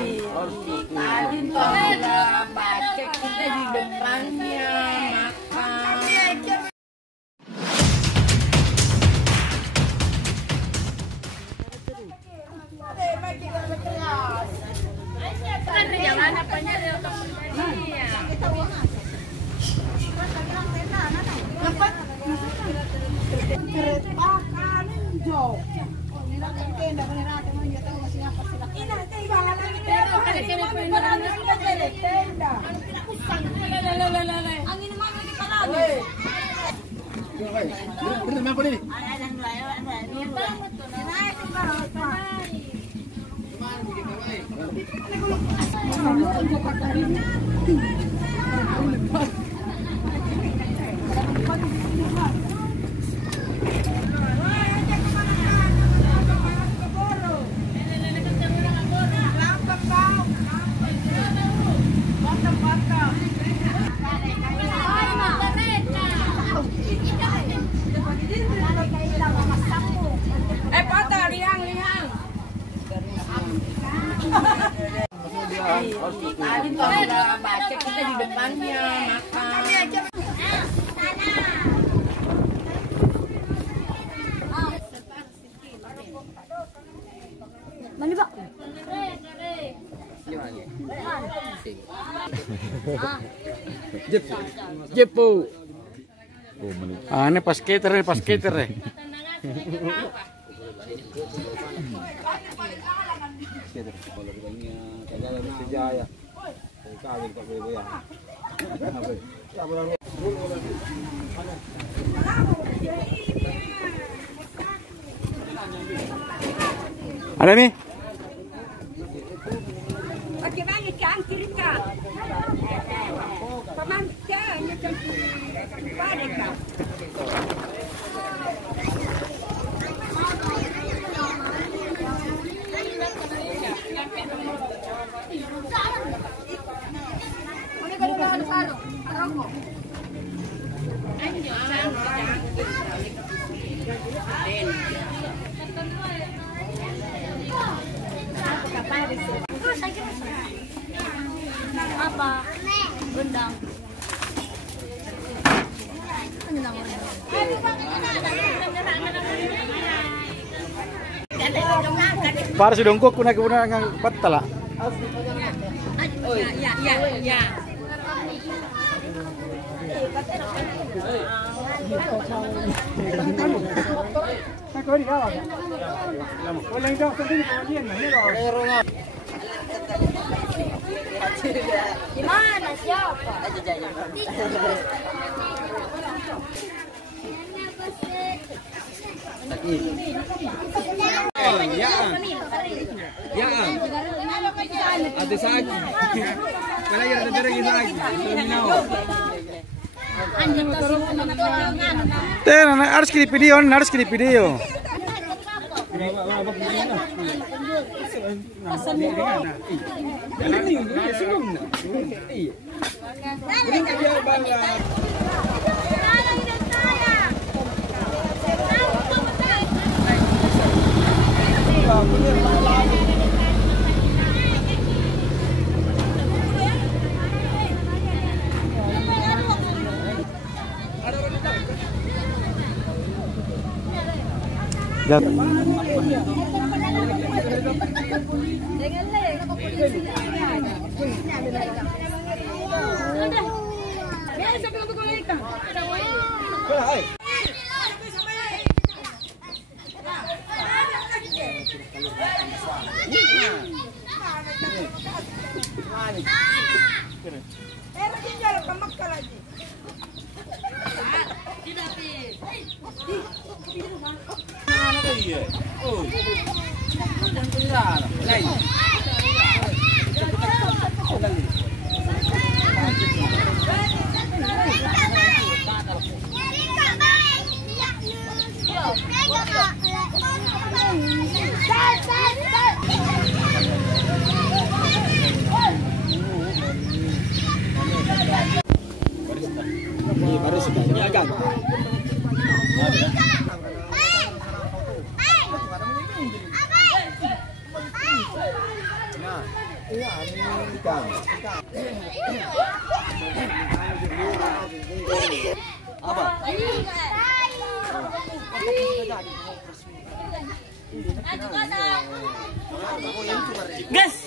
Tadi tuh ada bacek kita di depannya makan. Jangan apanya dia tadi tuh ada bacek kita di depannya makan. Mana Pak? Jepu. Ini pas skater nih, pas skater nih. Ada nih. Oke, bang, ikan kiri kak. Paman, ikan pada kak. Apa? Gendang. Para sudah ngkuk kuna ngang batala. Oh ya. Gimana siapa? Ya. Ada sagi. Wala ya ada lagi sagi. Tena harus kirim video, harus kirim video. Baru sekali agak. Apa? Gas.